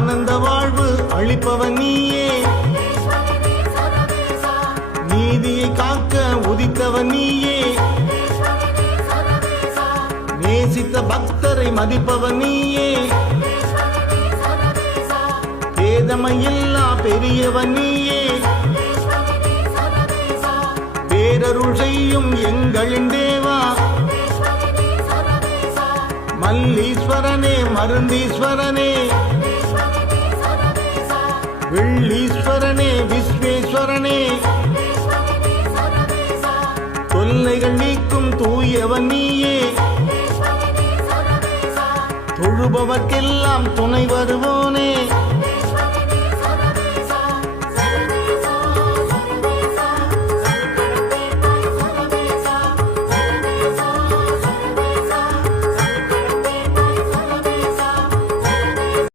ஆனந்த வாழ்வு அளிப்பவன் நீயே, நீதியை காக்க உதித்தவன் நீயே, நேசித்த பக்தரை மதிப்பவன் நீயே, பேதமையில்லா பெரியவன் நீயே, பேரருள் செய்யும் எங்களின் தேவா, மல்லீஸ்வரனே மருந்தீஸ்வரனே, வெள்ளீஸ்வரனே விஸ்வேஸ்வரனே, தொல்லைகள் நீக்கும் தூயவன் நீயே, தொழுபவர்க்கெல்லாம் துணை வருவ